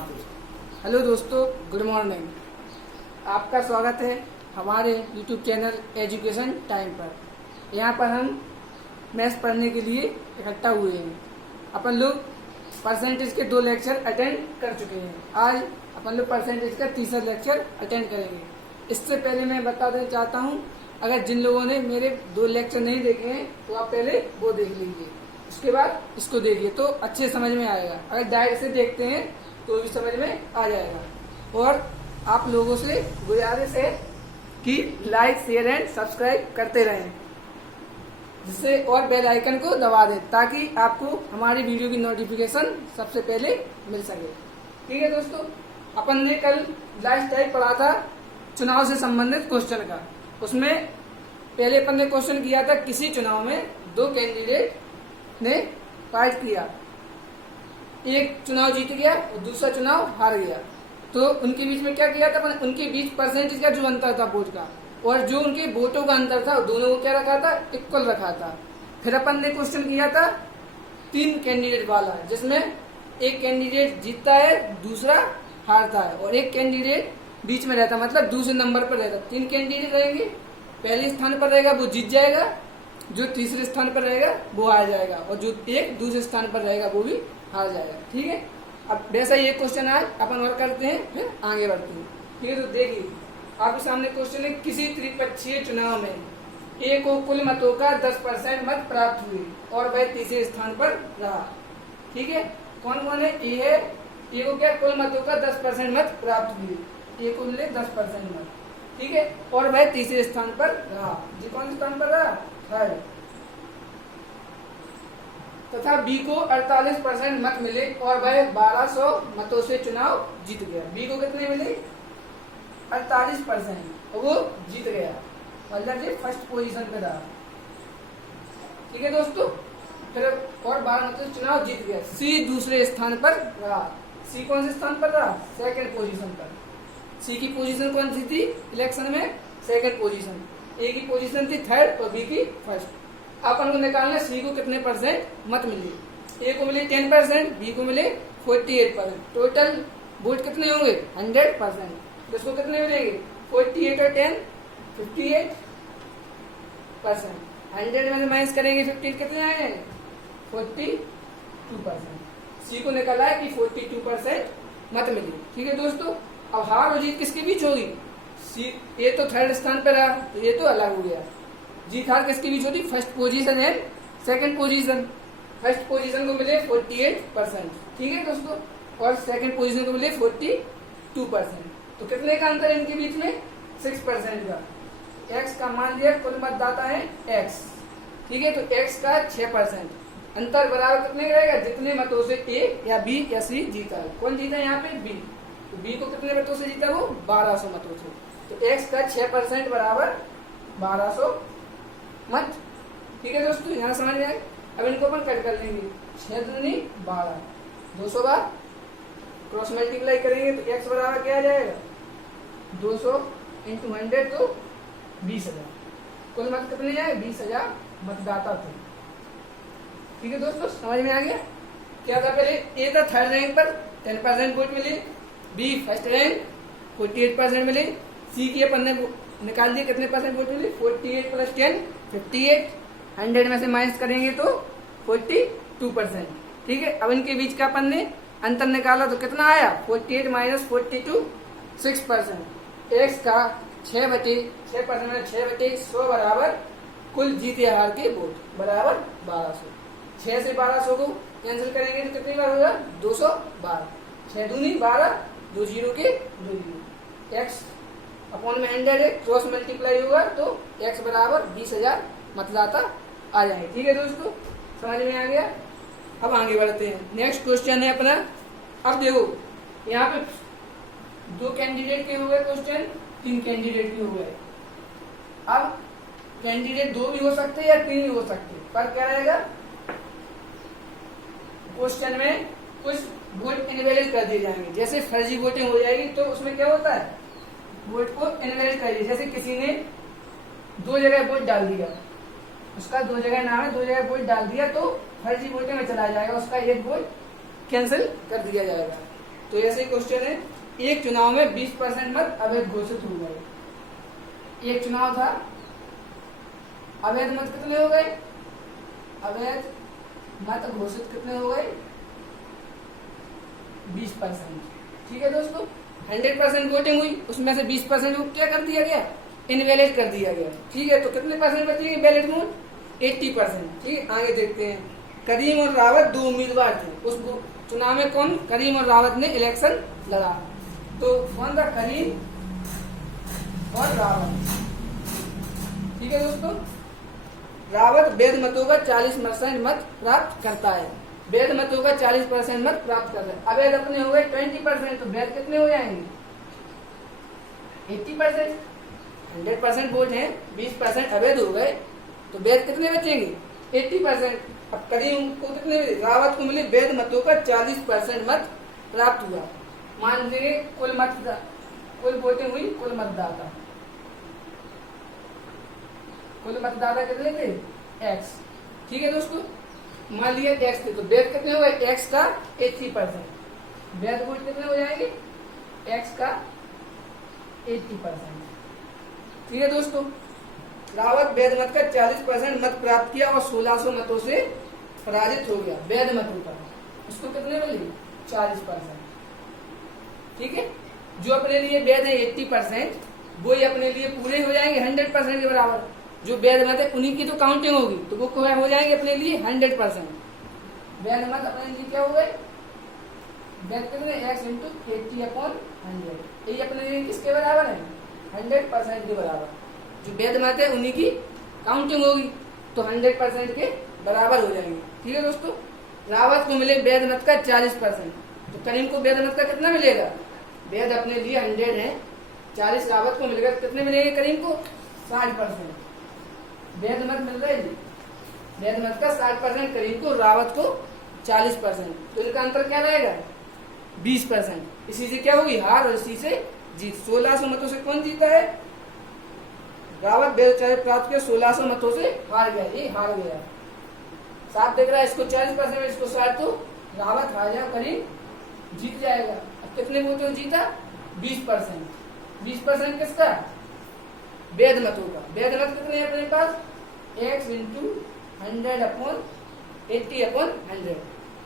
Hello दोस्तों, good morning. आपका स्वागत है हमारे यूट्यूब चैनल एजुकेशन टाइम पर। यहाँ पर हम मैथ्स पढ़ने के लिए इकट्ठा हुए हैं। अपन लोग परसेंटेज के 2 लेक्चर अटेंड कर चुके हैं। आज अपन लोग परसेंटेज का तीसरा लेक्चर अटेंड करेंगे। इससे पहले मैं बता देना चाहता हूँ, अगर जिन लोगों ने मेरे 2 लेक्चर नहीं देखे हैं तो आप पहले वो देख लीजिए, उसके बाद इसको देखिए तो अच्छे समझ में आएगा। अगर डायरेक्ट से देखते हैं तो भी समझ में आ जाएगा। और आप लोगों से गुजारिश है कि लाइक, शेयर एंड सब्सक्राइब करते रहें, जिससे और बेल आइकन को दबा दें ताकि आपको हमारी वीडियो की नोटिफिकेशन सबसे पहले मिल सके। ठीक है दोस्तों, अपन ने कल लास्ट टाइम पढ़ा था चुनाव से संबंधित क्वेश्चन का। उसमें पहले अपन ने क्वेश्चन किया था, किसी चुनाव में 2 कैंडिडेट ने फाइट किया, एक चुनाव जीत गया और दूसरा चुनाव हार गया। तो उनके बीच में क्या किया था अपन, उनके बीच परसेंटेज का जो अंतर था वोट का, और जो उनके वोटों का अंतर था दोनों को क्या रखा था, इक्वल रखा था। फिर अपन ने क्वेश्चन किया था 3 कैंडिडेट वाला, जिसमें एक कैंडिडेट जीतता है, दूसरा हारता है और एक कैंडिडेट बीच में रहता, मतलब दूसरे नंबर पर रहता। 3 कैंडिडेट रहेंगे, पहले स्थान पर रहेगा वो जीत जाएगा, जो तीसरे स्थान पर रहेगा वो हार जाएगा, और जो एक दूसरे स्थान पर रहेगा वो भी हार जाएगा। ठीक है, अब वैसा ये क्वेश्चन आज अपन और करते हैं, फिर आगे बढ़ते हैं। ठीक है, तो देखिए आपके सामने क्वेश्चन है, किसी त्रिपक्षीय चुनाव में ए को कुल मतों का 10% मत प्राप्त हुए और वह तीसरे स्थान पर रहा। ठीक है, कौन कौन है, ए है, ए को क्या कुल मतों का 10% मत प्राप्त हुए, ए को मिले 10% मत। ठीक है, और वह तीसरे स्थान पर रहा। जी कौन स्थान पर रहा, थर्ड। तथा बी को 48% मत मिले और वह 1200 मतों से चुनाव जीत गया। बी को कितने मिले, 48%, और वो जीत गया, मतलब ये फर्स्ट पोजीशन पे रहा। ठीक है दोस्तों, फिर और 12 मतों से चुनाव जीत गया। सी दूसरे स्थान पर रहा। सी कौन से स्थान पर रहा, सेकंड पोजीशन पर। सी की पोजीशन कौन सी थी इलेक्शन में, सेकंड पोजीशन। ए की पोजीशन थी थर्ड और बी की फर्स्ट। अपन को निकालना सी को कितने परसेंट मत मिले। ए को मिले 10%, बी को मिले 48%। टोटल वोट कितने होंगे, 100%। इसको कितने मिलेंगे, 48 और 10 58%। 100 में से माइनस करेंगे 58 कितने आए, 42%। सी को निकाला है कि 42% मत मिली। ठीक है दोस्तों, अब हार और जीत किसके बीच होगी, सी ए तो थर्ड स्थान पर रहा तो ये तो अलग हो गया। जीत हार किसके बीच होती, फर्स्ट पोजीशन है सेकंड पोजीशन। फर्स्ट पोजीशन को मिले 48%। ठीक है दोस्तों, और सेकंड पोजीशन को मिले 42%। तो कितने का अंतर है इनके बीच में, 6% का। एक्स का मान दिया, कुल मतदाता है एक्स। ठीक है, तो एक्स का 6%। अंतर बराबर कितने का रहेगा, जितने मतों से ए या बी या सी जीता है। कौन जीता है यहाँ पे, बी। तो बी को कितने मतों से जीता, वो 1200 मतों से। तो एक्स का 6% बराबर 1200 मत। ठीक है दोस्तों, यहाँ समझ में आए। अब इनको अपन कट कर लेंगे, 6 दूनी 12, 200 बार क्रॉस मल्टीप्लाई करेंगे तो एक्स बराबर क्या आ जाएगा, 200 इंटू 100 तो 20,000। कुल मत कितने जाए, 20,000 मतदाता थे। ठीक है दोस्तों, समझ में आ गया। क्या था, पहले ए था थर्ड रैंक पर 10% वोट मिले, बी फर्स्ट रैंक 48% मिले, सी की अपन ने निकाल दिए कितने परसेंट वोट मिले, 48 + 10 58। 100 में से माइनस करेंगे तो 42%। ठीक है, अब इनके बीच का अपन ने अंतर निकाला तो कितना आया, 48 - 42 6%। एक्स का 6/6% 6/100 बराबर कुल जीत या हार के वोट बराबर 1200। 6 से 1200 को कैंसिल करेंगे तो कितनी बार होगा, 212। 6 दूनी 12, 2 जीरो के 2 जीरो। एक्स अपॉन में 100 है, क्रॉस मल्टीप्लाई होगा तो x बराबर 20,000 मतदाता आ जाएंगे। ठीक है दोस्तों, समझ में आ गया। अब आगे बढ़ते हैं, नेक्स्ट क्वेश्चन है अपना। अब देखो यहाँ पे 2 कैंडिडेट के हो गए क्वेश्चन, 3 कैंडिडेट के हो गए। अब कैंडिडेट 2 भी हो सकते हैं या 3 भी हो सकते हैं, पर क्या रहेगा, क्वेश्चन में कुछ वोट इनवैलिड कर दिए जाएंगे। जैसे फर्जी वोटिंग हो जाएगी तो उसमें क्या होता है, वोट को इनवैलिड कर दिया। जैसे किसी ने 2 जगह वोट डाल दिया, उसका 2 जगह नाम है, 2 जगह वोट डाल दिया तो फर्जी वोटिंग में चला जाएगा, उसका एक वोट कैंसिल कर दिया जाएगा। तो ऐसे ही क्वेश्चन है, एक चुनाव में 20% मत अवैध घोषित हो गए। एक चुनाव था, अवैध मत कितने हो गए? अवैध मत घोषित कितने हो गए? 20%। ठीक है दोस्तों, 100% वोटिंग हुई, उसमें से 20% को क्या कर दिया गया? इनवैलिड कर दिया गया। ठीक है, तो कितने परसेंट बचेंगे वैलिड वोट? 80%। ठीक है, आगे देखते हैं। करीम और रावत दो उम्मीदवार थे उस चुनाव में। कौन? करीम और रावत ने इलेक्शन लड़ा। तो कौन था? करीम और रावत। ठीक है दोस्तों, रावत वैध मतों का 40% मत प्राप्त करता है। वैध मतों का 40% मत प्राप्त कर रहे हैं। अवैध अपने हो गए 20%, तो वैध कितने हो जाएंगे? 80%। 100% वोट है, 20% अवैध हो गए, तो वैध कितने बचेंगे? 80%। अब करीम को कितने? रावत को मिले वैध मतों का 40% मत प्राप्त हुआ। मान लीजिए कुल वोटिंग हुई, कुल मतदाता कितने थे? X। ठीक है दोस्तों, मान लिया X थे, तो वैध कितने हो गए? X का 80%। वैध वोट कितने हो जाएंगे? X का 80%। ठीक है दोस्तों, रावत वैध मत का 40% मत प्राप्त किया और 1600 मतों से पराजित हो गया। वैध मतों का उसको कितने मिले? 40%। ठीक है, जो अपने लिए वैध है 80%, वो ही अपने लिए पूरे हो जाएंगे 100% के बराबर। जो वैध मत है उन्हीं की तो काउंटिंग होगी, तो वो हो जाएंगे अपने लिए 100%। वैध मत अपने लिए क्या हो गए? वैध कितने? X into 80/100। यही अपने लिए किसके बराबर है? 100% के बराबर। जो वैध मत है उन्हीं की काउंटिंग होगी, तो 100% के बराबर हो जाएंगे। ठीक है दोस्तों, रावत को मिले वैध मत का 40%, तो करीम को वैध मत का कितना मिलेगा? वैध अपने लिए 100 है, 40 रावत को मिलेगा, कितने मिलेंगे करीम को? 60%। वैध मत मिल रहा है, वैध मत का 60% करीम को, रावत को 40%। तो इनका अंतर क्या रहेगा? 20%। इसी से क्या होगी? हार, और इसी से जीत। 1600 मतों से कौन जीता है? रावत वैध प्राप्त किया, 1600 मतों से हार गया। ये हार गया, साफ दिख रहा है। इसको 40%, इसको 60, तो रावत हार जाए, करीम जीत जाएगा। अब कितने वोटों जीता? 20%। 20% किसका? वैध मतों का। वैध मत कितने हैं अपने पास? X into 100/80/100।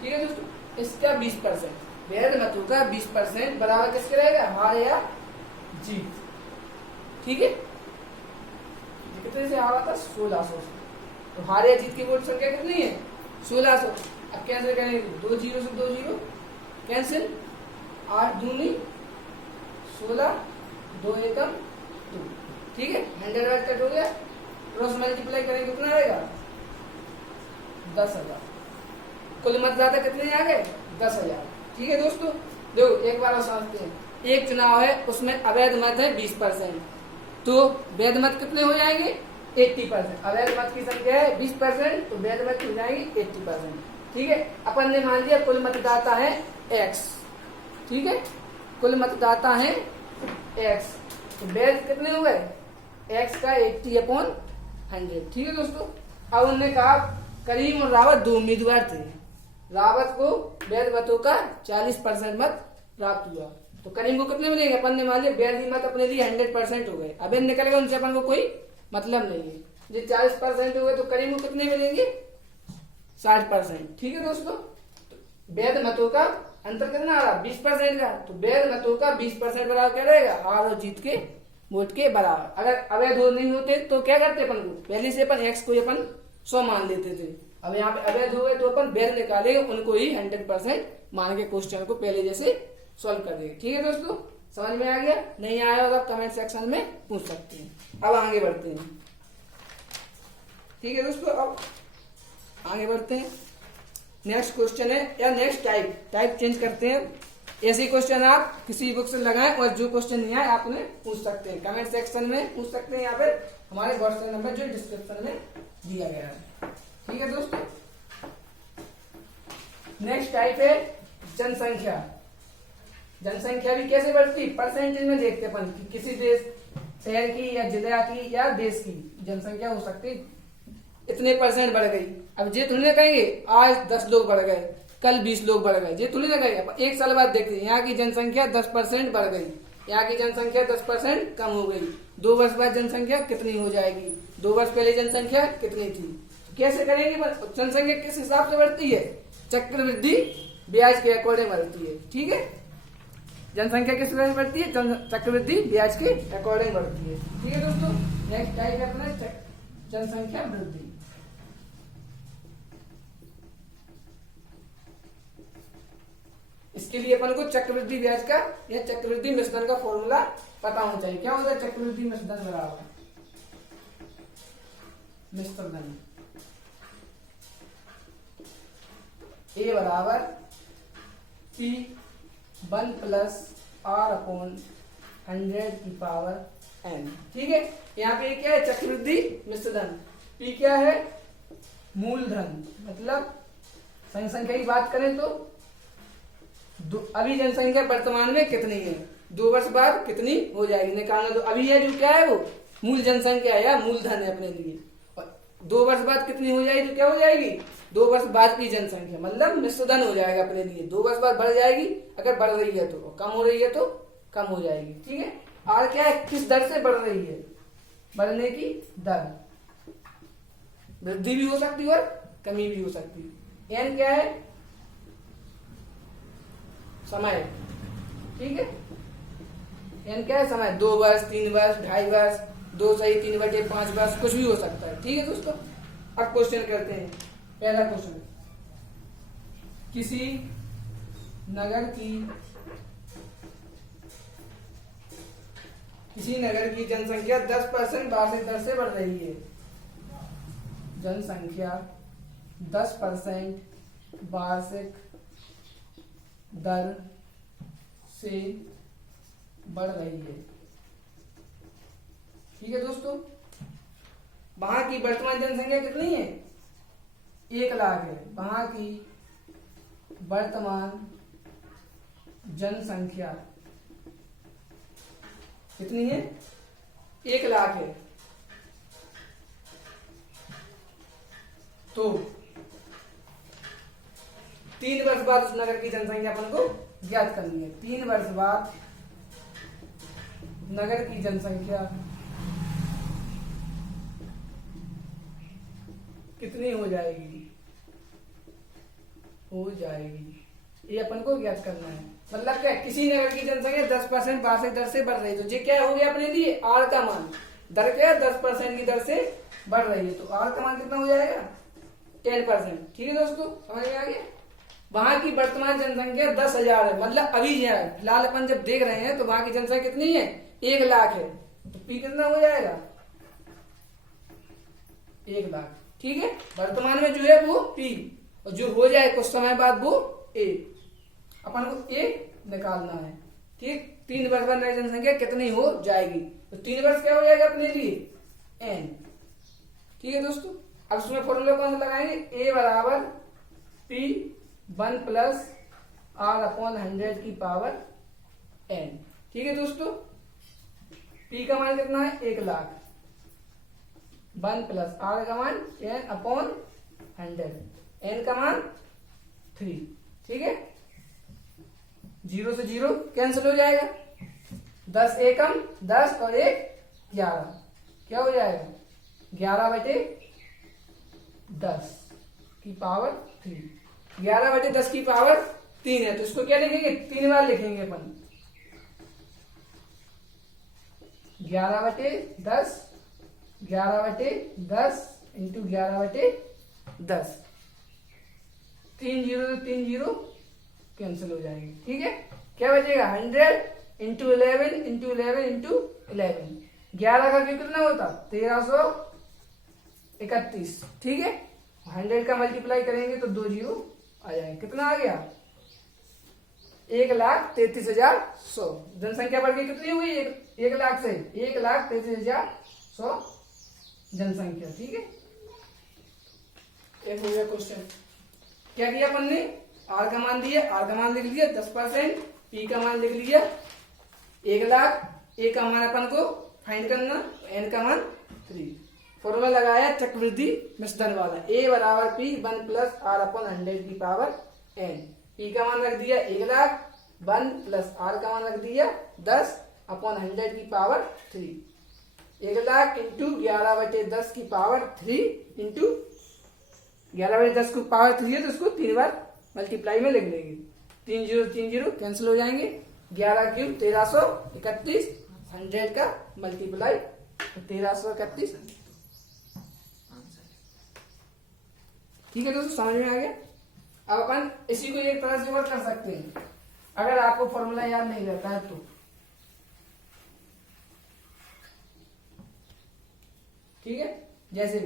ठीक है दोस्तों, इसका 20%, वैध मतों का 20% बराबर किसके रहेगा? हार या जीत। ठीक है, कितने से हारा था? 1600 से। तो हार या जीत की वोट संख्या कितनी है? 1600। अब कैंसिल करेंगे, 2 जीरो से 2 जीरो कैंसिल, 8 दूनी 16, 2 एकम 2। ठीक है, 100 कट हो गया, क्रॉस मल्टीप्लाई करेंगे कितना आएगा? 10,000। कुल मतदाता कितने आ गए? 10,000। ठीक है दोस्तों, देखो एक बार और समझते हैं। एक चुनाव है, उसमें अवैध मत है 20%, तो वैध मत कितने हो जाएंगे? 80%। अवैध मत की संख्या है 20%, तो वैध मत हो जाएंगे 80%। ठीक है, अपन ने मान लिया कुल मतदाता है X। ठीक है, कुल मतदाता है X, तो वैध कितने हो गए? X का 80/100। ठीक है दोस्तों, अब उन्होंने कहा करीम और रावत दो उम्मीदवार थे, रावत को वैध मतों का 40% मत प्राप्त हुआ, तो करीम को कितने मिलेंगे? अपन ने मान लिया वैध मत अपने लिए 100% हो गए। अब निकल गए, उनसे अपन को कोई मतलब नहीं है। जो 40% हो गए, तो करीम को कितने मिलेंगे? 60%। ठीक है दोस्तों, वैध मतों का अंतर कितना आ रहा? 20% का, तो वैध मतों का 20% बराबर क्या रहेगा? हार और जीत के वोट के बराबर। अगर अवैध नहीं होते तो क्या करते अपन को? पहले से अपन X को अपन 100 मान लेते थे। अब यहाँ पे अवैध हो गए, तो अपन वैध निकालेंगे, उनको ही 100% मान के क्वेश्चन को पहले जैसे सॉल्व कर देंगे। ठीक है दोस्तों, समझ में आ गया? नहीं आया होगा कमेंट सेक्शन में पूछ सकते हैं। अब आगे बढ़ते हैं। ठीक है दोस्तों, अब आगे बढ़ते हैं। नेक्स्ट क्वेश्चन है, या नेक्स्ट टाइप चेंज करते हैं। ऐसे क्वेश्चन आप किसी बुक से लगाएं, और जो क्वेश्चन नहीं आए आप उन्हें पूछ सकते हैं, कमेंट सेक्शन में पूछ सकते हैं, या फिर हमारे व्हाट्सएप नंबर जो डिस्क्रिप्शन में दिया गया है। ठीक है दोस्तों, नेक्स्ट टाइप है जनसंख्या। जनसंख्या भी कैसे बढ़ती? परसेंटेज में देखते अपन कि किसी देश, शहर की या जिला की या देश की जनसंख्या हो सकती इतने % बढ़ गई। अब ये तुमने कहेंगे आज 10 लोग बढ़ गए, कल 20 लोग बढ़ गए, ये थोड़ी ना गए। अब एक साल बाद देखते हैं, यहाँ की जनसंख्या 10% बढ़ गई, यहाँ की जनसंख्या 10% कम हो गई। 2 वर्ष बाद जनसंख्या कितनी हो जाएगी, 2 वर्ष पहले जनसंख्या कितनी थी। कैसे करेंगे, जनसंख्या किस हिसाब से बढ़ती है, चक्रवृद्धि ब्याज के अकॉर्डिंग बढ़ती है। ठीक है, जनसंख्या किस तरह से बढ़ती है, चक्रवृद्धि ब्याज के अकॉर्डिंग बढ़ती है। ठीक है दोस्तों, नेक्स्ट टाइप है अपना जनसंख्या वृद्धि। इसके लिए अपन को चक्रवृद्धि ब्याज का या चक्रवृद्धि मिश्रण का फॉर्मूला पता होना चाहिए। क्या होता है चक्रवृद्धि मिश्रण बराबर मिश्रण ए बराबर P 1 प्लस R अपॉन 100 की पावर n। ठीक है, यहाँ पे क्या है चक्रवृद्धि मिश्रण, P क्या है मूलधन, मतलब संख्या की बात करें तो अभी जनसंख्या वर्तमान में कितनी है, 2 वर्ष बाद कितनी हो जाएगी निकालना। तो अभी है जो क्या है वो मूल जनसंख्या है या मूलधन है अपने लिए, और 2 वर्ष बाद कितनी हो जाएगी तो क्या हो जाएगी 2 वर्ष बाद की जनसंख्या, मतलब मिश्रधन हो जाएगा अपने लिए। 2 वर्ष बाद बढ़ जाएगी, अगर बढ़ रही है तो, कम हो रही है तो कम हो जाएगी। ठीक है, और क्या है किस दर से बढ़ रही है, बढ़ने की दर, वृद्धि भी हो सकती है और कमी भी हो सकती है। एन क्या है समय। ठीक है, एन क्या है समय, 2 वर्ष 3 वर्ष 2.5 वर्ष 2 सही 3/5 वर्ष कुछ भी हो सकता है। ठीक है दोस्तों, अब क्वेश्चन करते हैं। पहला क्वेश्चन, किसी नगर की जनसंख्या 10% वार्षिक दर से बढ़ रही है, जनसंख्या 10% वार्षिक दर से बढ़ रही है। ठीक है दोस्तों, वहां की वर्तमान जनसंख्या कितनी है 1 लाख है, वहां की वर्तमान जनसंख्या कितनी है 1 लाख है। तो 3 वर्ष बाद उस नगर की जनसंख्या अपन को ज्ञात करनी है। 3 वर्ष बाद नगर की जनसंख्या कितनी हो जाएगी, ये अपन को ज्ञात करना है। मतलब क्या, किसी नगर की जनसंख्या 10% वार्षिक दर से बढ़ रही है, तो ये क्या हो गया अपने लिए आर का मान, दर क्या 10% की दर से बढ़ रही है, तो आर का मान कितना हो जाएगा 10%। ठीक है दोस्तों, समझ में आ गया। वहां की वर्तमान जनसंख्या 10,000 है, मतलब अभी जो है फिलहाल अपन जब देख रहे हैं तो वहां की जनसंख्या कितनी है 1 लाख है, तो पी कितना हो जाएगा 1 लाख। ठीक है, वर्तमान में जो है वो पी, और जो हो जाए कुछ समय बाद वो ए, अपन को ए निकालना है। ठीक, 3 वर्ष बाद नई जनसंख्या कितनी हो जाएगी, तो 3 वर्ष क्या हो जाएगा अपने लिए एन। ठीक है दोस्तों, अब उसमें फॉर्मूला कौन सा लगाएंगे, ए बराबर पी 1 प्लस R अपॉन 100 की पावर n। ठीक है दोस्तों, P का मान कितना है 1 लाख, 1 प्लस R का मान n अपॉन 100, n का मान 3। ठीक है, 0 से 0 कैंसिल हो जाएगा, 10 एकम 10 और 1 11, क्या हो जाएगा 11/10 की पावर 3। 11/10 की पावर 3 है, तो इसको क्या लिखेंगे 3 बार लिखेंगे अपन, 11/10 11/10 इंटू 11/10, 3 0 से 3 0 कैंसिल हो जाएंगे। ठीक है, क्या बचेगा 100 इंटू 11 इंटू 11 इंटू 11, 11 का क्यों कितना होता 1331। ठीक है, 100 का मल्टीप्लाई करेंगे तो 2 0 आ जाएंगे, कितना आ गया 1,33,100। जनसंख्या बढ़ गई, कितनी हुई 1 लाख से 1,33,100 जनसंख्या। ठीक है, एक हो गया क्वेश्चन। क्या किया अपन ने, आर का मान दिया, आर का मान लिख लिया 10%, पी का मान लिख लिया 1 लाख, ए का मान अपन को फाइंड करना, एन का मान 3। फॉर्मूला लगाया चक्रवृद्धि मिश्रण वाला, ए बराबर पी 1 प्लस R अपॉन 100 की पावर एन। पी का मान रख दिया 1,00,000, 1 प्लस आर का मान रख दिया 10 अपॉन 100 की पावर 3। 1,00,000 इंटू 11/10 की पावर 3 इंटू 11/10 की पावर 3 है तो उसको 3 बार मल्टीप्लाई में लिख लेंगे। 3 0 3 0 कैंसिल हो जाएंगे। 11 क्यूब 1331, 100 का मल्टीप्लाई 1331। ठीक है दोस्तों, समझ में आ गया। अब अपन इसी को एक तरह से और कर सकते हैं, अगर आपको फॉर्मूला याद नहीं रहता है तो। ठीक है, जैसे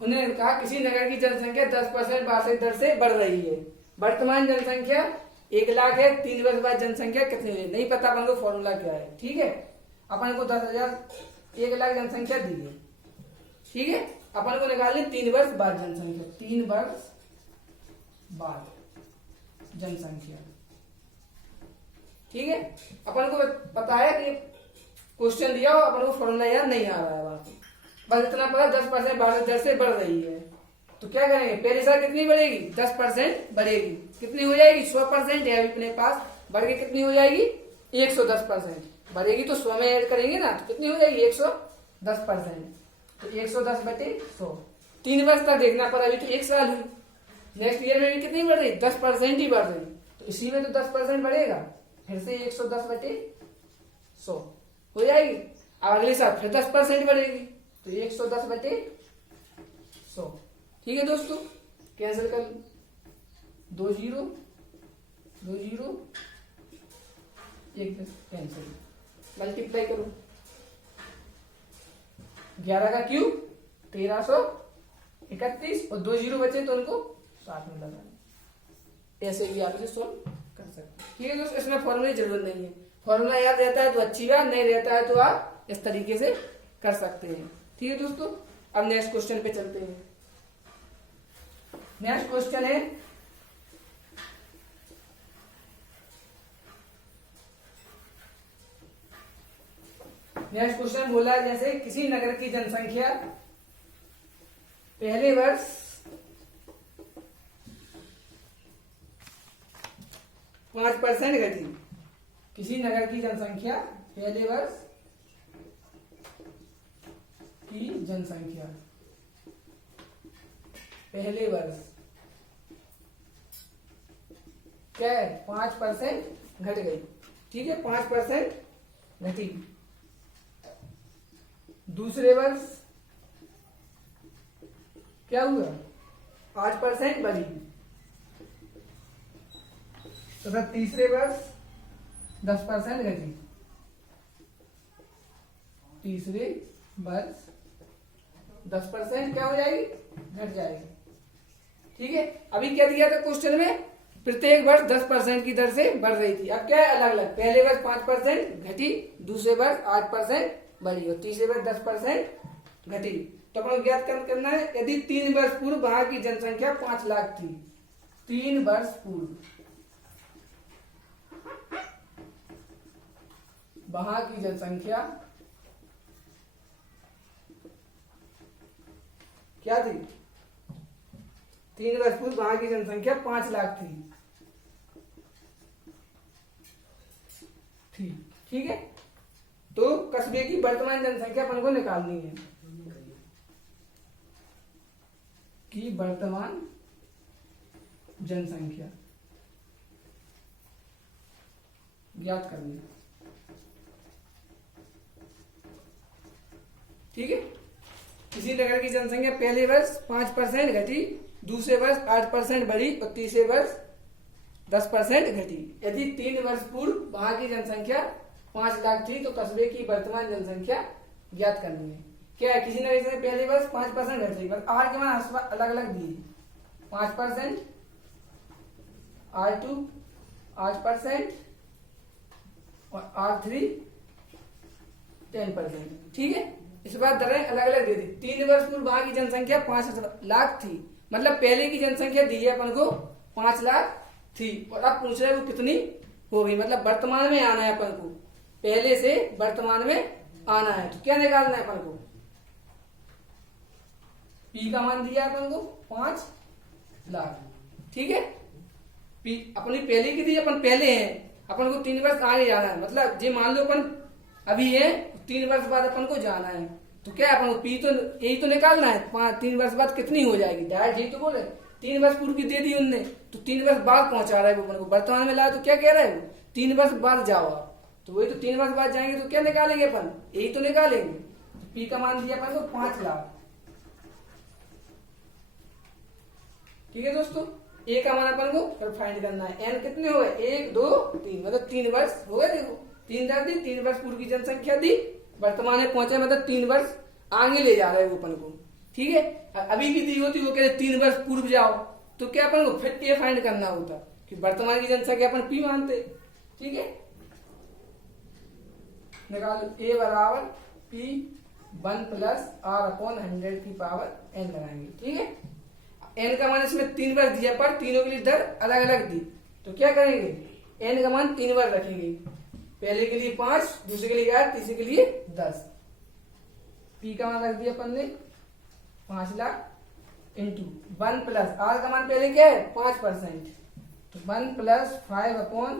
उन्होंने कहा किसी नगर की जनसंख्या 10% वार्षिक दर से बढ़ रही है। वर्तमान जनसंख्या 1,00,000 है, 3 वर्ष बाद जनसंख्या कितनी हुई नहीं पता, अपन को फॉर्मूला क्या है। ठीक है, अपन को 10,000 1,00,000 जनसंख्या दी है। ठीक है, अपन को निकालनी 3 वर्ष बाद जनसंख्या, 3 वर्ष बाद जनसंख्या। ठीक है, अपन को पता है कि क्वेश्चन दिया हो, अपन को फॉर्मूला याद नहीं आ रहा है, बस इतना पता 10% वार्षिक दर से बढ़ रही है। तो क्या करेंगे, पहले साल कितनी बढ़ेगी, 10% बढ़ेगी। कितनी हो जाएगी, 100% है अपने पास, बढ़ के कितनी हो जाएगी 110% बढ़ेगी। तो 100 में ऐड करेंगे ना तो कितनी हो जाएगी 110%। तो 110/100 3 वर्ष तक देखना पड़ा, अभी तो 1 साल हुई। नेक्स्ट ईयर में भी कितनी बढ़ रही, 10% ही बढ़ रही। तो इसी में तो 10% बढ़ेगा, फिर से 110/100 हो जाएगी। अब अगले साल फिर 10% बढ़ेगी तो 110/100। ठीक है दोस्तों, कैंसिल कर 2 0 2 0 1 कैंसिल, मल्टीप्लाई करो 11 का क्यूब 1331 और 2 0 बचे तो उनको साथ में लगाना। ऐसे भी आप इसे सोल्व कर सकते हैं। ठीक है दोस्तों, इसमें फॉर्मूले की जरूरत नहीं है। फॉर्मूला याद रहता है तो अच्छी बात, नहीं रहता है तो आप इस तरीके से कर सकते हैं। ठीक है दोस्तों, अब नेक्स्ट क्वेश्चन पे चलते हैं। नेक्स्ट क्वेश्चन है नेक्स्ट क्वेश्चन बोला जैसे किसी नगर की जनसंख्या पहले वर्ष 5% घटी। किसी नगर की जनसंख्या पहले वर्ष की जनसंख्या पहले वर्ष क्या है 5% घट गई। ठीक है, 5% घटी। दूसरे वर्ष क्या हुआ 8% बढ़ी। तथा तीसरे वर्ष 10% घटी। तीसरे वर्ष 10% क्या हो जाएगी, घट जाएगी। ठीक है, अभी क्या दिया था क्वेश्चन में, प्रत्येक वर्ष 10% की दर से बढ़ रही थी। अब क्या है, अलग अलग, पहले वर्ष 5% घटी, दूसरे वर्ष 8% बढ़ी और तीसरे वर्ष 10% घटी। तो अपन ज्ञात करना है, यदि 3 वर्ष पूर्व वहां की जनसंख्या 5 लाख थी, 3 वर्ष पूर्व वहां की जनसंख्या क्या थी, 3 वर्ष पूर्व वहां की जनसंख्या 5 लाख थी। ठीक है, तो कस्बे की वर्तमान जनसंख्या अपन को निकालनी है कि वर्तमान जनसंख्या ज्ञात करनी है। ठीक है, किसी नगर की जनसंख्या पहले वर्ष 5% घटी, दूसरे वर्ष 8% बढ़ी और तीसरे वर्ष 10% घटी। यदि 3 वर्ष पूर्व वहां की जनसंख्या 5 लाख थी तो कस्बे की वर्तमान जनसंख्या ज्ञात करनी है। क्या है, किसी नगर की पहले वर्ष 5% घट रही, बस आर के मान अलग अलग दिए, 5%, R2 8% और R3 10%। ठीक है, इस बार दरें अलग अलग दे दी। 3 वर्ष पूर्व वहां की जनसंख्या 5 लाख थी, मतलब पहले की जनसंख्या दी है अपन को 5 लाख थी, और अब पूछ रहे वो कितनी हो गई, मतलब वर्तमान में आना है अपन को, पहले से वर्तमान में आना है। तो क्या निकालना है अपन को, पी का मान दिया अपन को 5 लाख। ठीक है, पी अपनी पहले की थी, अपन पहले हैं, अपन को 3 वर्ष आगे जाना है, मतलब ये मान लो अपन अभी है, 3 वर्ष बाद अपन को जाना है, तो क्या है अपन को पी तो यही तो निकालना है, 3 वर्ष बाद कितनी हो जाएगी, डायरेक्ट यही तो बोले, 3 वर्ष पूर्व की दे दी उनने, तो 3 वर्ष बाद पहुंचा रहा है वो अपन को, वर्तमान में लाया तो क्या कह रहा है वो 3 वर्ष बाद जाओ आप, तो वही तो 3 वर्ष बाद जाएंगे तो क्या निकालेंगे अपन, यही तो निकालेंगे। तो पी का मान दिया अपन को 5 लाख। ठीक है दोस्तों, ए का मान अपन को फाइंड करना है, एन कितने हो गए 1 2 3, मतलब 3 वर्ष हो गए, देखो 3 दर दी, 3 वर्ष पूर्व की जनसंख्या दी, वर्तमान में पहुंचे, मतलब 3 वर्ष आगे ले जा रहे हैं वो अपन को। ठीक है, अभी भी दी होती वो कहते 3 वर्ष पूर्व जाओ, तो क्या अपन को फिर ए फाइंड करना होता कि वर्तमान की जनसंख्या अपन पी मानते। ठीक है, निकालो ए बराबर पी 1 प्लस आर अपॉन 100 की पावर एन लगाएंगे। ठीक है, एन का मान इसमें 3 वर्ष दिया, पर तीनों के लिए दर अलग अलग दी, तो क्या करेंगे एन का मान 3 बार रखेंगे, पहले के लिए 5, दूसरे के लिए 8, तीसरे के लिए 10। पी का मान रख दिया अपन ने 5 लाख इंटू 1 प्लस आर का मान पहले क्या है 5%, तो 1 प्लस 5 अपॉन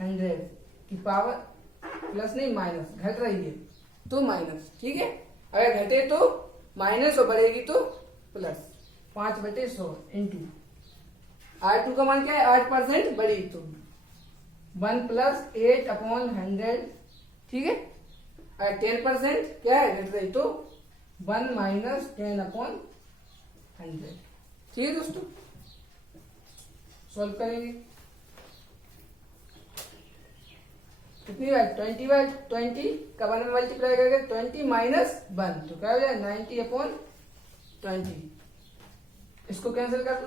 100 की पावर, प्लस नहीं माइनस, घट रही है तो माइनस। ठीक है, अगर घटे तो माइनस और बढ़ेगी तो प्लस, 5/100 इंटू R2 का मान क्या है 8% बड़ी, तो 1 प्लस 8 अपॉन 100। ठीक है, अगर 10% क्या है घट रही तो 1 माइनस 10 अपॉन 100। ठीक है दोस्तों, सॉल्व करेंगे, कितनी बार 20/20 का 1 में मल्टीप्लाई करके 20 माइनस 1, तो क्या हो जाए 90 अपॉन 20, इसको कैंसिल कर दो,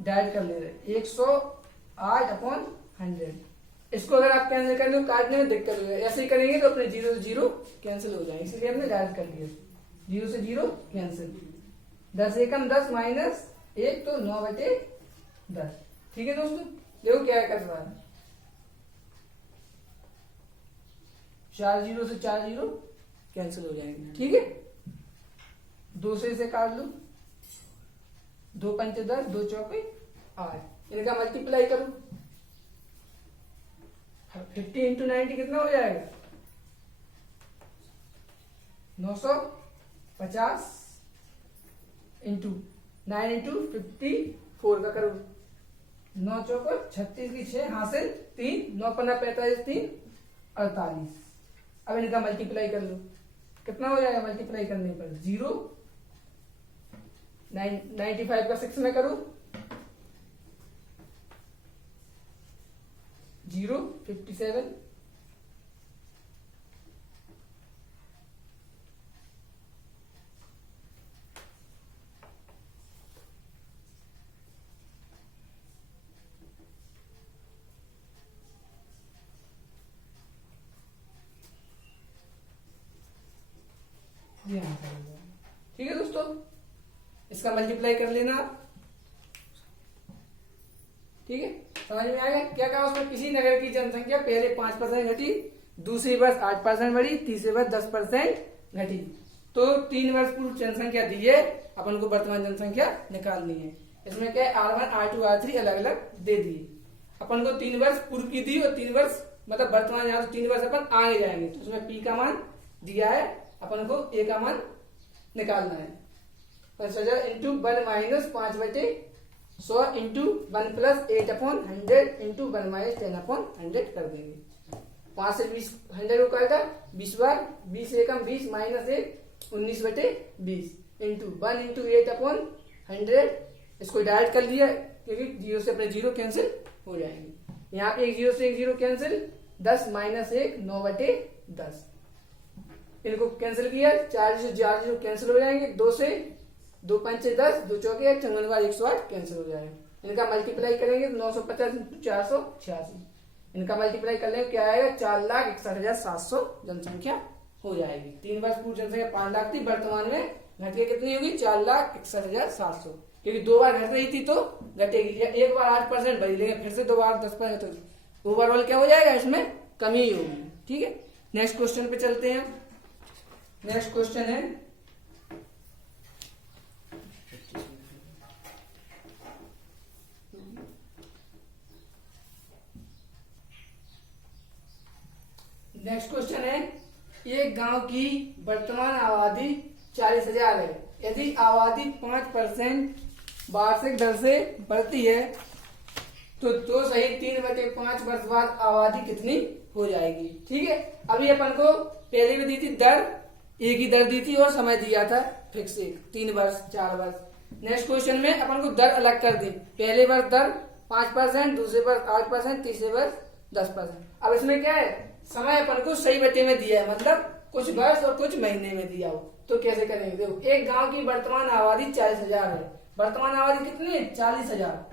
डायरेक्ट कर ले रहे 108 अपॉन 100, इसको अगर आप कैंसिल कर लो काटने में दिक्कत हो जाए, ऐसे ही करेंगे तो अपने 0 से 0 कैंसिल हो जाएंगे, इसलिए हमने डायरेक्ट कर दिया 0 से 0 कैंसिल, 10 एकम 10 माइनस 1 तो 9/10। ठीक है दोस्तों, देखो क्या कर रहा है, 4 0 से 4 0 कैंसिल हो जाएंगे। ठीक है, 2 से इसे काट लो, 2 पंचे 10, 2 चौके 8, इनका मल्टीप्लाई करो, 50 इंटू 90 कितना हो जाएगा 950 इंटू 9 इंटू 54 का करो, 9 चौको 36 की 6 हासिल 3, 9 15 45 3 48। अब इनका मल्टीप्लाई कर लो, कितना हो जाएगा मल्टीप्लाई करने पर 0, 95 का 6 में करो 0, 57, ठीक है दोस्तों, इसका मल्टीप्लाई कर लेना आप। ठीक है, समझ में आ गया क्या कहा उसमें, किसी नगर की जनसंख्या पहले 5% घटी, दूसरी वर्ष 8% बढ़ी, तीसरे वर्ष 10% घटी, तो 3 वर्ष पूर्व जनसंख्या दी है, अपन को वर्तमान जनसंख्या निकालनी है। इसमें क्या है R1 R2 R3 अलग अलग दे दिए, अपन को 3 वर्ष पूर्व की दी और 3 वर्ष मतलब वर्तमान, यहाँ तो 3 वर्ष अपन आगे जाएंगे, तो उसमें P का मान दिया है, अपन को A का मान निकालना है। 5000 into 1 minus 5/100 into 1 plus 8 upon 100 into 1 minus 10 upon 100 कर देंगे। 5 से 20 100 को काटा 20 बार, 20 एकम 20 माइनस 1 19/20 इंटू 1 इंटू 8 अपॉन 100, इसको डायरेक्ट कर दिया क्योंकि 0 से अपने 0 कैंसिल हो जाएंगे। यहाँ पे 1 0 से 1 0 कैंसिल, 10 माइनस 1 9/10, इनको कैंसिल किया, 4 से 4 0 कैंसिल हो जाएंगे, 2 से 2 पंचे 10, 2 चौके 108 कैंसिल हो जाएगा। इनका मल्टीप्लाई करेंगे तो 950 इंटू 486, इनका मल्टीप्लाई कर लेंगे क्या आएगा 4,61,700 जनसंख्या हो जाएगी। 3 वर्ष पूर्व जनसंख्या 5 लाख थी, वर्तमान में घट के कितनी होगी 4,61,700, क्योंकि 2 बार घट रही थी तो घटेगी, या एक बार 8% बढ़ी लेंगे फिर से 2 बार 10%, तो ओवरऑल क्या हो जाएगा इसमें कमी ही होगी। ठीक है, नेक्स्ट क्वेश्चन पे चलते हैं। नेक्स्ट क्वेश्चन है नेक्स्ट क्वेश्चन है, एक गांव की वर्तमान आबादी 40,000 है। यदि आबादी 5% वार्षिक दर से बढ़ती है तो 2 सही 3/5 वर्ष बाद आबादी कितनी हो जाएगी। ठीक है, अभी अपन को पहले भी दी थी दर, एक ही दर दी थी और समय दिया था फिक्स, 3 वर्ष 4 वर्ष। नेक्स्ट क्वेश्चन में अपन को दर अलग कर दी, पहले वर्ष दर 5%, दूसरे वर्ष 8%, तीसरे वर्ष 10%। अब इसमें क्या है, समय अपन को सही बटे में दिया है, मतलब कुछ वर्ष और कुछ महीने में दिया हो। तो कैसे करेंगे, देखो एक गांव की वर्तमान आबादी 40,000 है। वर्तमान आबादी कितनी है, 40,000,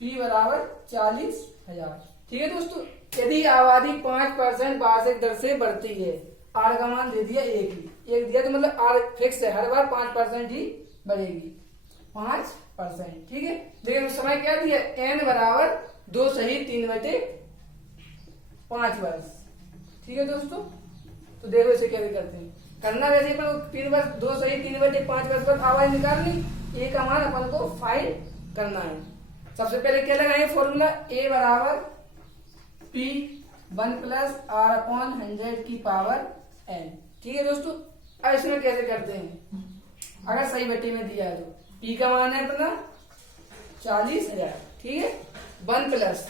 P बराबर 40,000। ठीक है दोस्तों, यदि आबादी 5% वार्षिक दर से बढ़ती है, R का मान दे दिया एक दिया, तो मतलब R फिक्स है, हर बार 5% ही बढ़ेगी, 5%। ठीक है, देखिए समय क्या दिया, N बराबर 2 सही 3/5 वर्ष। ठीक है दोस्तों, तो देखो इसे कैसे करते हैं, करना वैसे पर 3 वर्ष 2 सही 3/5 वर्ष पर आबादी निकालनी, ए का मान अपन को फाइंड करना है। सबसे पहले क्या लगाएंगे फॉर्मूला, ए बराबर P 1 + R/100 की पावर n। ठीक है दोस्तों, अब इसमें कैसे करते हैं, अगर सही बटे में दिया है तो P का मान है अपना 40,000। ठीक है, 1 प्लस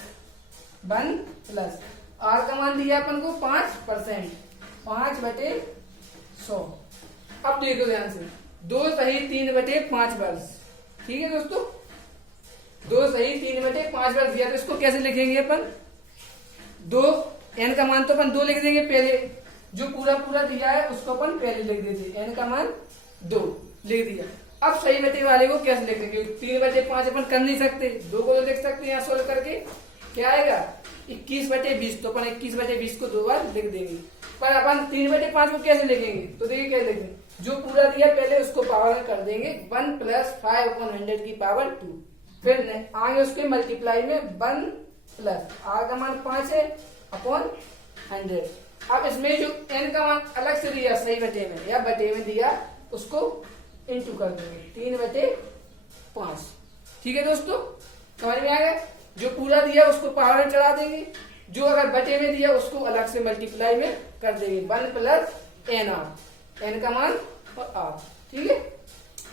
R का मान दिया अपन को 5%, 5/100। अब देखो ध्यान से, 2 सही 3/5 वर्ष। ठीक है दोस्तों, 2 सही 3/5 वर्ष दिया, तो इसको कैसे लिखेंगे अपन, 2 n का मान तो अपन 2 लिख देंगे पहले, जो पूरा दिया है उसको अपन पहले लिख देते, n का मान 2 लिख दिया। अब सही बटे वाले को कैसे लिख देंगे, 3/5 अपन कर नहीं सकते, 2 को तो लिख सकते हैं यहाँ सोल्व करके, क्या आएगा 21/20, तो अपन 21/20 को 2 बार लिख देंगे। पर अपन 3/5 को कैसे लिखेंगे, तो देखिए कैसे लिखेंगे, जो पूरा दिया पहले उसको पावर में कर देंगे, 1 + 5/100 की पावर 2, फिर आगे उसके मल्टीप्लाई में 1 + R का मान 5 है अपॉन 100। अब इसमें जो n का मान अलग से दिया सही बटे में या बटे में दिया, उसको इंटू कर देंगे 3/5। ठीक है दोस्तों, समझ में आ गया, जो पूरा दिया उसको पावर में चढ़ा देंगे, जो अगर बटे में दिया उसको अलग से मल्टीप्लाई में कर देंगे, 1 + nr, n का मान और r। ठीक है,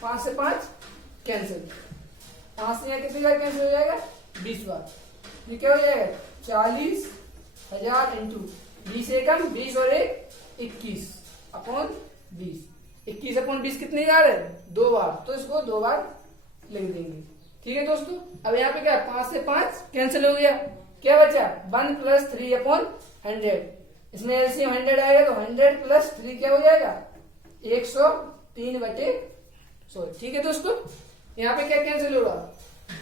5 से 5 कैंसिल, 5 से यहाँ कितनी बार कैंसिल हो जाएगा, 20 बार। ये क्या हो जाएगा, 40,000 इंटू 20 एकम 20 और 1 21 अपॉन 20। 21/20 कितनी बार है, 2 बार, तो इसको 2 बार लिख देंगे। ठीक है दोस्तों, अब यहाँ पे क्या 5 से 5 कैंसिल हो गया, क्या बचा 1 + 3/100, इसमें एलसीएम 100 आएगा, तो 100 + 3 क्या हो जाएगा 103/100। ठीक है दोस्तों, यहाँ पे क्या कैंसिल होगा,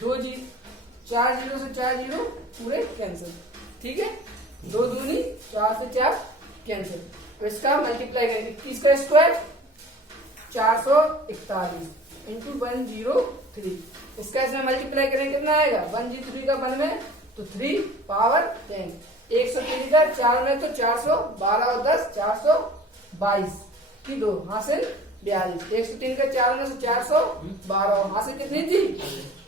2 जी 4 जीरो से 4 जीरो पूरे कैंसिल। ठीक है, 2 दूनी 4 से 4 कैंसिल। तो इसका मल्टीप्लाई करेंगे, 21 का स्क्वायर 441 इंटू 103, इसका इसमें मल्टीप्लाई करेंगे कितना आएगा, 103 का 1 में तो 3 पावर 10, 103 का 4 में तो 412 और 10 422 की 2 हासिल 42, 103 का 4 में से 412 हासिल कितनी थी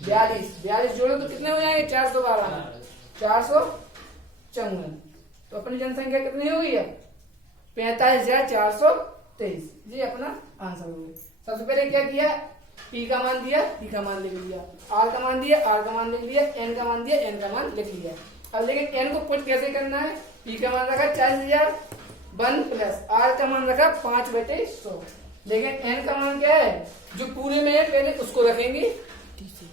42 जोड़ो तो कितने हो जाएंगे 412 454। तो अपनी जनसंख्या कितनी हो गई है 45,423। ये अपना आंसर हो गया। सबसे पहले क्या किया, पी का मान दिया, पी का मान लिख लिया, आर का मान दिया, आर का मान लिख लिया, एन का मान दिया, एन का मान लिख लिया। अब लेकिन एन को पुट कैसे करना है, पी का मान रखा 40,000 1 प्लस आर का मान रखा 5/100, लेकिन एन का मान क्या है जो पूरे में है पहले उसको रखेंगे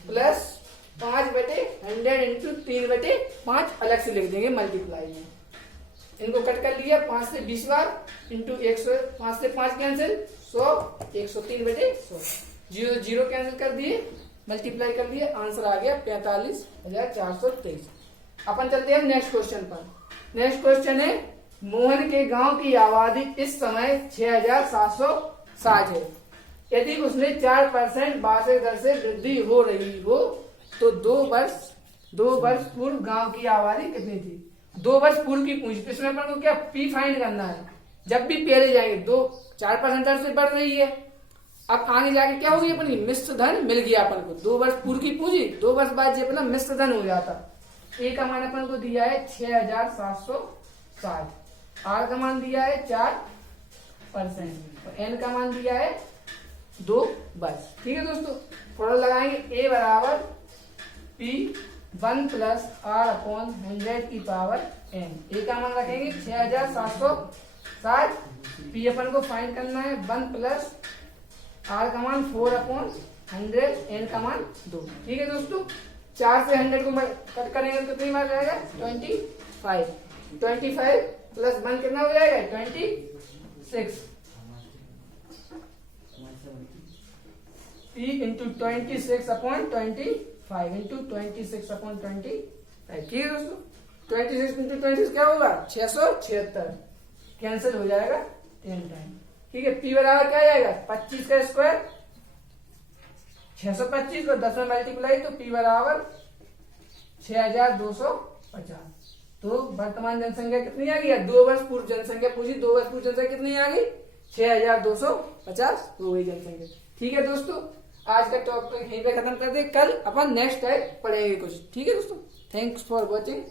प्लस 5/100 इंटू 3/5 अलग से लिख देंगे मल्टीप्लाई में। इनको कट कर लिया 5 से 20 बार इंटू 100, 5 से 5 कैंसिल 100 103/100, 0 0 कैंसिल कर दिए मल्टीप्लाई कर दिए, आंसर आ गया 45,423। अपन चलते हैं नेक्स्ट क्वेश्चन पर। नेक्स्ट क्वेश्चन है मोहन के गांव की आबादी इस समय 6,760 है। यदि उसने 4% वार्षिक दर से वृद्धि हो रही हो तो 2 वर्ष पूर्व गांव की आबादी कितनी थी। 2 वर्ष पूर्व की पूंजी, इसमें अपन को क्या पी फाइंड करना है। जब भी पहले जाएंगे 4% दर से बढ़ रही है, अब आगे जाके क्या होगी अपनी मिश्र धन मिल गया अपन को। 2 वर्ष पूर्व की पूंजी 2 वर्ष बाद ये अपना मिश्र धन हो जाता। ए का मान अपन को दिया है 6,760। R का मान दिया है 4% और N का मान दिया है 2 बस। ठीक है दोस्तों, फॉर्मूला लगाएंगे A बराबर P1 प्लस R अपॉन 100 की पावर N। A का मान रखेंगे 6760, P अपन को फाइंड करना है 1 प्लस R का मान 4 अपॉन 100, N का मान 2। ठीक है दोस्तों, 4 से 100 को कट करेंगे तो कितनी बार जाएगा 25, 25 प्लस 1 कितना हो जाएगा 26, P into 26 upon 25 into 26 upon 25। ठीक है दोस्तों, 26 इंटू 26 क्या होगा 676, कैंसिल हो जाएगा 10 टाइम। ठीक है, P बराबर क्या आएगा 25 का स्क्वायर, 625 को 10 में मल्टीप्लाई तो P बराबर 6250। तो वर्तमान जनसंख्या कितनी आ गई, 2 वर्ष पूर्व जनसंख्या पूछी, 2 वर्ष पूर्व जनसंख्या कितनी आ गई 6250 हो गई जनसंख्या। ठीक है दोस्तों, आज का टॉपिक यहीं पे खत्म कर दे, कल अपन नेक्स्ट टाइप पढ़ेंगे कुछ। ठीक है दोस्तों, थैंक्स फॉर वॉचिंग।